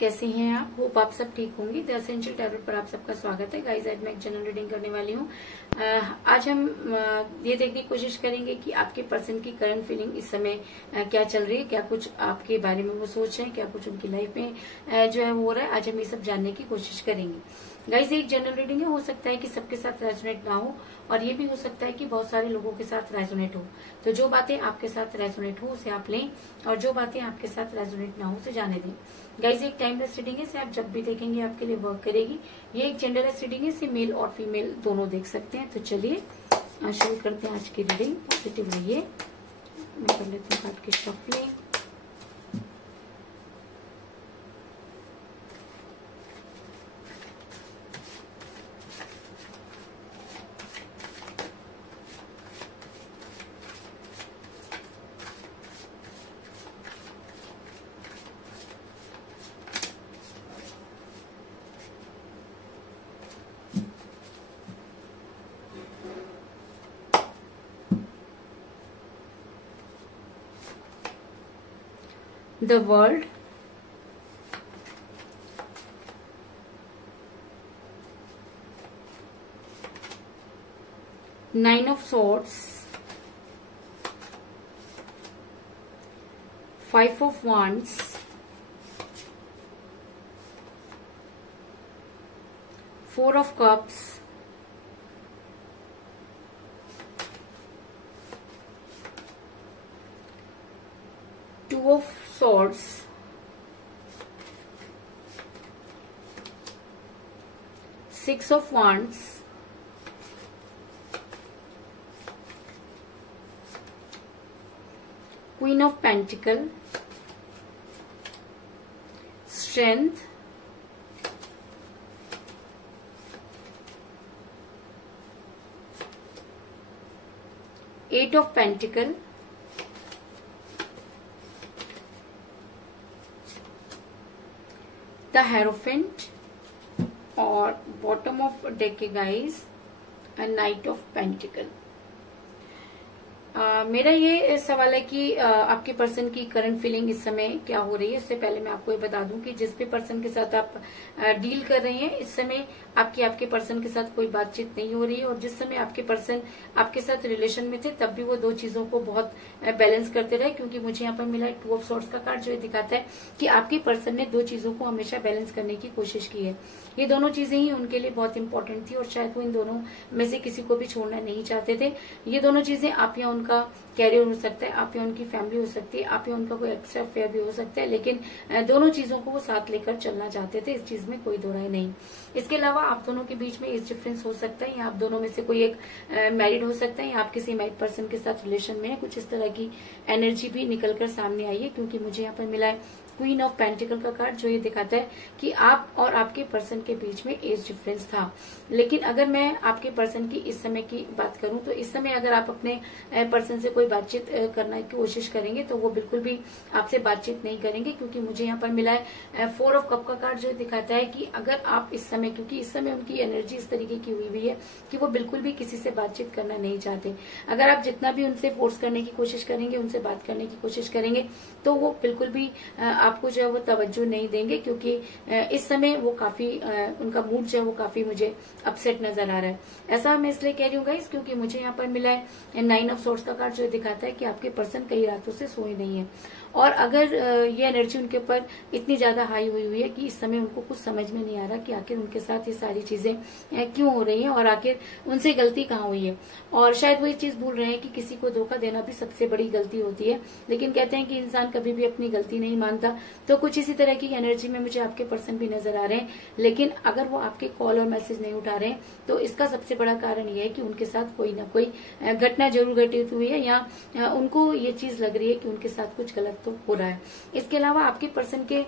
कैसे हैं आप? होप आप सब ठीक होंगे। द एसेंशियल टैरोट पर आप सबका स्वागत है। गाइस, आज मैं एक जनरल रीडिंग करने वाली हूँ। आज हम ये देखने की कोशिश करेंगे कि आपके पर्सन की करंट फीलिंग इस समय क्या चल रही है, क्या कुछ आपके बारे में वो सोच रहे हैं, क्या कुछ उनकी लाइफ में जो है वो हो रहा है। आज हम ये सब जानने की कोशिश करेंगे। गाइस, एक जनरल रीडिंग है, हो सकता है कि सबके साथ रेजोनेट ना हो और ये भी हो सकता है कि बहुत सारे लोगों के साथ रेजोनेट हो। तो जो बातें आपके साथ रेजोनेट हो उसे आप लें और जो बातें आपके साथ रेजोनेट ना हो उसे जाने दें। गाइस, एक टाइमलेस रीडिंग है, इसे आप जब भी देखेंगे आपके लिए वर्क करेगी। ये एक जेंडरलेस रीडिंग है, इसे मेल और फीमेल दोनों देख सकते हैं। तो चलिए शुरू करते हैं आज की रीडिंग। पॉजिटिव रहिए। मैं कर लेती हूँ कार्ड की shuffling. The world, Nine of Swords, Five of Wands, Four of Cups, Two of Swords, Six of Wands, Queen of Pentacle, Strength, Eight of Pentacle, the Hierophant और बॉटम ऑफ डेक के guys night of pentacle. मेरा ये सवाल है कि आपके person की current feeling इस समय क्या हो रही है। इससे पहले मैं आपको ये बता दूं कि जिस भी पर्सन के साथ आप डील कर रहे हैं इस समय आपके पर्सन के साथ कोई बातचीत नहीं हो रही है। और जिस समय आपके पर्सन आपके साथ रिलेशन में थे तब भी वो दो चीजों को बहुत बैलेंस करते रहे, क्योंकि मुझे यहाँ पर मिला है टू ऑफ सॉर्ड्स का कार्ड, जो ये दिखाता है कि आपके पर्सन ने दो चीजों को हमेशा बैलेंस करने की कोशिश की है। ये दोनों चीजें ही उनके लिए बहुत इंपॉर्टेंट थी और शायद वो इन दोनों में से किसी को भी छोड़ना नहीं चाहते थे। ये दोनों चीजें आप या उनका कैरियर हो सकता है, आप या उनकी फैमिली हो सकती है, आप या उनका कोई एक्स्ट्रा अफेयर भी हो सकता है, लेकिन दोनों चीजों को वो साथ लेकर चलना चाहते थे। इस चीज में कोई दो राय नहीं। इसके अलावा आप दोनों के बीच में एज डिफरेंस हो सकता है, या आप दोनों में से कोई एक मैरिड हो सकता है, या आप किसी मैरिड पर्सन के साथ रिलेशन में है। कुछ इस तरह की एनर्जी भी निकलकर सामने आई है, क्योंकि मुझे यहाँ पर मिला है क्वीन ऑफ पेंटिकल का कार्ड, जो ये दिखाता है कि आप और आपके पर्सन के बीच में एज डिफरेंस था। लेकिन अगर मैं आपके पर्सन की इस समय की बात करूं तो इस समय अगर आप अपने पर्सन से कोई बातचीत करने की कोशिश करेंगे तो वो बिल्कुल भी आपसे बातचीत नहीं करेंगे, क्योंकि मुझे यहाँ पर मिला है फोर ऑफ कप का कार्ड, जो दिखाता है कि अगर आप इस समय, क्योंकि इस समय उनकी एनर्जी इस तरीके की हुई है कि वो बिल्कुल भी किसी से बातचीत करना नहीं चाहते। अगर आप जितना भी उनसे फोर्स करने की कोशिश करेंगे, उनसे बात करने की कोशिश करेंगे, तो वो बिल्कुल भी आपको जो है वो तवज्जो नहीं देंगे, क्योंकि इस समय वो काफी उनका मूड जो है वो काफी मुझे अपसेट नजर आ रहा है। ऐसा मैं इसलिए कह रही हूँ गाइस, क्योंकि मुझे यहाँ पर मिला है नाइन ऑफ सोर्स का कार्ड, जो दिखाता है कि आपके पर्सन कई रातों से सोए नहीं है। और अगर ये एनर्जी उनके ऊपर इतनी ज्यादा हाई हुई है कि इस समय उनको कुछ समझ में नहीं आ रहा कि आखिर उनके साथ ये सारी चीजें क्यों हो रही हैं और आखिर उनसे गलती कहाँ हुई है। और शायद वो ये चीज भूल रहे हैं कि किसी को धोखा देना भी सबसे बड़ी गलती होती है, लेकिन कहते हैं कि इंसान कभी भी अपनी गलती नहीं मानता। तो कुछ इसी तरह की एनर्जी में मुझे आपके पर्सन भी नजर आ रहे हैं। लेकिन अगर वो आपके कॉल और मैसेज नहीं उठा रहे हैं तो इसका सबसे बड़ा कारण ये है कि उनके साथ कोई ना कोई घटना जरूर घटित हुई है, या उनको ये चीज लग रही है कि उनके साथ कुछ गलत तो हो रहा है। इसके अलावा आपके पर्सन के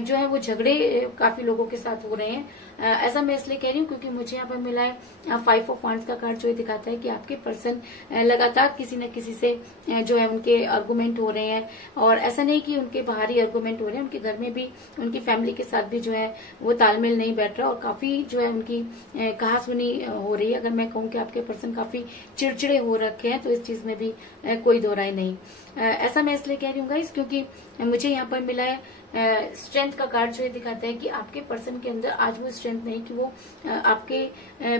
जो है वो झगड़े काफी लोगों के साथ हो रहे हैं। ऐसा मैं इसलिए कह रही हूँ क्योंकि मुझे यहाँ पर मिला है फाइव ऑफ वांड्स का कार्ड, जो ये दिखाता है कि आपके पर्सन लगातार किसी न किसी से जो है उनके आर्गुमेंट हो रहे हैं। और ऐसा नहीं कि उनके बाहरी आर्गुमेंट हो रहे हैं, उनके घर में भी, उनकी फैमिली के साथ भी जो है वो तालमेल नहीं बैठ रहा और काफी जो है उनकी कहासुनी हो रही है। अगर मैं कहूँ कि आपके पर्सन काफी चिड़चिड़े हो रखे हैं तो इस चीज में भी कोई दो राय नहीं। ऐसा मैं इसलिए कह रही हूँ गाइस क्योंकि मुझे यहाँ पर मिला है स्ट्रेंथ का कार्ड जो ये दिखाता है कि आपके पर्सन के अंदर आज वो स्ट्रेंथ नहीं कि वो आपके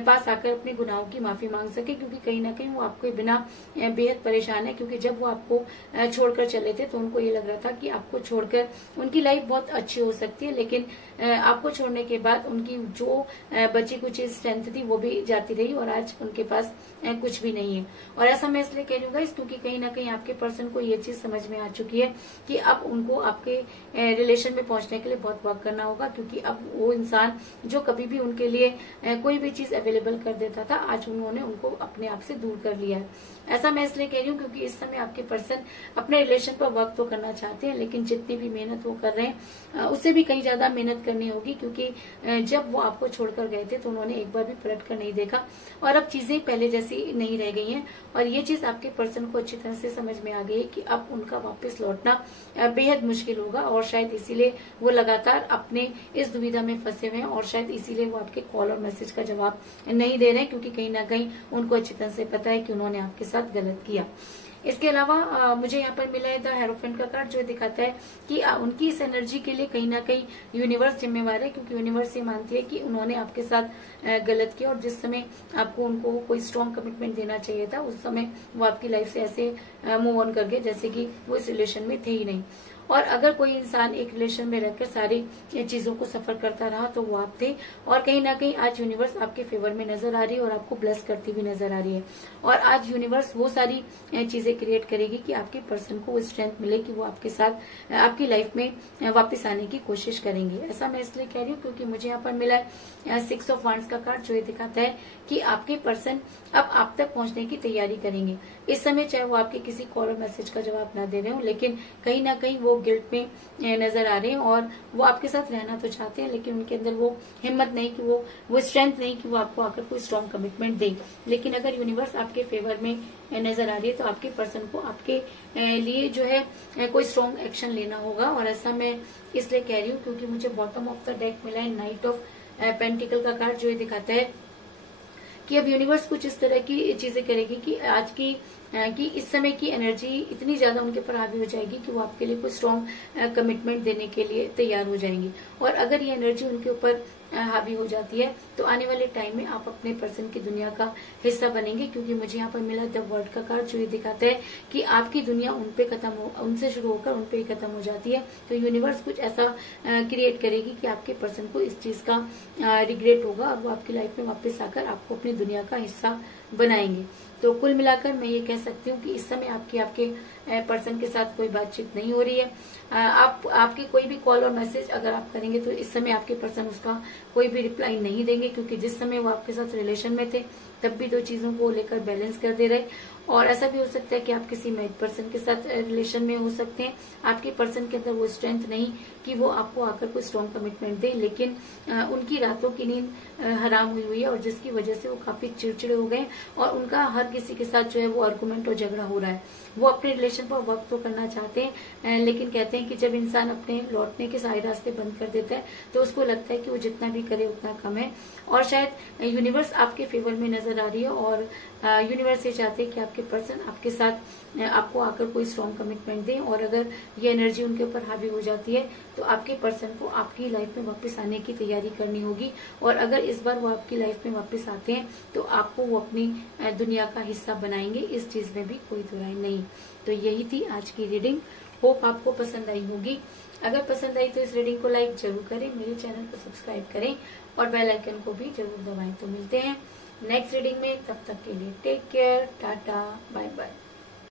पास आकर अपने गुनाहों की माफी मांग सके, क्योंकि कहीं ना कहीं वो आपके बिना बेहद परेशान है। क्योंकि जब वो आपको छोड़कर चले थे तो उनको ये लग रहा था कि आपको छोड़कर उनकी लाइफ बहुत अच्छी हो सकती है, लेकिन आपको छोड़ने के बाद उनकी जो बची कुछ स्ट्रेंथ थी वो भी जाती रही और आज उनके पास कुछ भी नहीं है। और ऐसा मैं इसलिए कह रही हूँ गाइस, क्योंकि कहीं ना कहीं आपके पर्सन को ये चीज समझ में आ चुकी है कि अब उनको आपके रिलेशन में पहुंचने के लिए बहुत वर्क करना होगा, क्योंकि अब वो इंसान जो कभी भी उनके लिए कोई भी चीज अवेलेबल कर देता था, आज उन्होंने उनको अपने आप से दूर कर लिया है। ऐसा मैं इसलिए कह रही हूँ क्योंकि इस समय आपके पर्सन अपने रिलेशन पर वर्क तो करना चाहते हैं, लेकिन जितनी भी मेहनत वो कर रहे हैं उससे भी कहीं ज्यादा मेहनत करनी होगी, क्योंकि जब वो आपको छोड़कर गए थे तो उन्होंने एक बार भी पलट कर नहीं देखा और अब चीजें पहले जैसी नहीं रह गई हैं। और ये चीज आपके पर्सन को अच्छी तरह से समझ में आ गई है कि अब उनका वापस लौटना बेहद मुश्किल होगा, और शायद इसीलिए वो लगातार अपने इस दुविधा में फंसे हुए हैं, और शायद इसीलिए वो आपके कॉल और मैसेज का जवाब नहीं दे रहे हैं, क्योंकि कहीं ना कहीं उनको अच्छी तरह से पता है कि उन्होंने आपके साथ गलत किया। इसके अलावा मुझे यहाँ पर मिला है द हेरोफेंट का कार्ड, जो दिखाता है कि उनकी इस एनर्जी के लिए कहीं ना कहीं यूनिवर्स जिम्मेवार है, क्योंकि यूनिवर्स ये मानती है कि उन्होंने आपके साथ गलत किया, और जिस समय आपको उनको कोई स्ट्रॉन्ग कमिटमेंट देना चाहिए था उस समय वो आपकी लाइफ से ऐसे मूव ऑन कर गए जैसे कि वो इस रिलेशन में थे ही नहीं। और अगर कोई इंसान एक रिलेशन में रहकर सारी चीजों को सफर करता रहा तो वो आप थे, और कहीं ना कहीं आज यूनिवर्स आपके फेवर में नजर आ रही है और आपको ब्लेस करती हुई नजर आ रही है। और आज यूनिवर्स वो सारी चीजें क्रिएट करेगी कि आपके पर्सन को वो स्ट्रेंथ मिले कि वो आपके साथ आपकी लाइफ में वापस आने की कोशिश करेंगे। ऐसा मैं इसलिए कह रही हूँ क्योंकि मुझे यहाँ पर मिला है 6 ऑफ वांड्स का कार्ड, जो ये दिखाता है कि आपके पर्सन अब आप तक पहुंचने की तैयारी करेंगे इस समय, चाहे वो आपके किसी कॉल और मैसेज का जवाब ना दे रहे हो, लेकिन कहीं ना कहीं वो गिल्ट में नजर आ रहे हैं और वो आपके साथ रहना तो चाहते हैं, लेकिन उनके अंदर वो हिम्मत नहीं कि वो स्ट्रेंथ नहीं कि वो आपको आकर कोई स्ट्रॉन्ग कमिटमेंट दे। लेकिन अगर यूनिवर्स आपके फेवर में नजर आ रही है तो आपके पर्सन को आपके लिए जो है कोई स्ट्रॉन्ग एक्शन लेना होगा। और ऐसा मैं इसलिए कह रही हूँ क्योंकि मुझे बॉटम ऑफ द डेक मिला है नाइट ऑफ पेंटिकल का कार्ड, जो ये दिखाता है कि अब यूनिवर्स कुछ इस तरह की चीजें करेगी कि आज की कि इस समय की एनर्जी इतनी ज्यादा उनके पर हावी हो जाएगी कि वो आपके लिए कोई स्ट्रॉन्ग कमिटमेंट देने के लिए तैयार हो जाएंगी। और अगर ये एनर्जी उनके ऊपर हावी हो जाती है तो आने वाले टाइम में आप अपने पर्सन की दुनिया का हिस्सा बनेंगे, क्योंकि मुझे यहाँ पर मिला द वर्ल्ड का कार्ड, जो ये दिखाता है कि आपकी दुनिया उन पे खत्म हो, उनसे शुरू होकर उन पे ही खत्म हो जाती है। तो यूनिवर्स कुछ ऐसा क्रिएट करेगी कि आपके पर्सन को इस चीज का रिग्रेट होगा और वो आपकी लाइफ में वापस आकर आपको अपनी दुनिया का हिस्सा बनाएंगे। तो कुल मिलाकर मैं ये कह सकती हूँ कि इस समय आपके पर्सन के साथ कोई बातचीत नहीं हो रही है। आपके कोई भी कॉल और मैसेज अगर आप करेंगे तो इस समय आपके पर्सन उसका कोई भी रिप्लाई नहीं देंगे, क्योंकि जिस समय वो आपके साथ रिलेशन में थे तब भी 2 चीजों को लेकर बैलेंस कर दे रहे। और ऐसा भी हो सकता है कि आप किसी मैरिड पर्सन के साथ रिलेशन में हो सकते हैं, आपके पर्सन के अंदर वो स्ट्रेंथ नहीं कि वो आपको आकर कोई स्ट्रॉन्ग कमिटमेंट दे, लेकिन उनकी रातों की नींद हराम हुई है और जिसकी वजह से वो काफी चिड़चिड़े हो गए और उनका हर किसी के साथ जो है वो आर्गुमेंट और झगड़ा हो रहा है। वो अपने रिलेशन पर वर्क तो करना चाहते हैं, लेकिन कहते हैं कि जब इंसान अपने लौटने के सारे रास्ते बंद कर देता है तो उसको लगता है कि वो जितना भी करे उतना कम है। और शायद यूनिवर्स आपके फेवर में नजर आ रही है और यूनिवर्स ये चाहते हैं कि आपके पर्सन आपके साथ आपको आकर कोई स्ट्रॉन्ग कमिटमेंट दें। और अगर ये एनर्जी उनके ऊपर हावी हो जाती है तो आपके पर्सन को आपकी लाइफ में वापस आने की तैयारी करनी होगी। और अगर इस बार वो आपकी लाइफ में वापस आते हैं तो आपको वो अपनी दुनिया का हिस्सा बनाएंगे, इस चीज में भी कोई दुराई नहीं। तो यही थी आज की रीडिंग, होप आपको पसंद आई होगी। अगर पसंद आई तो इस रीडिंग को लाइक जरूर करें, मेरे चैनल को सब्सक्राइब करें और बेल आइकन को भी जरूर दबाएं। तो मिलते हैं नेक्स्ट रीडिंग में, तब तक के लिए take care, tata, bye bye.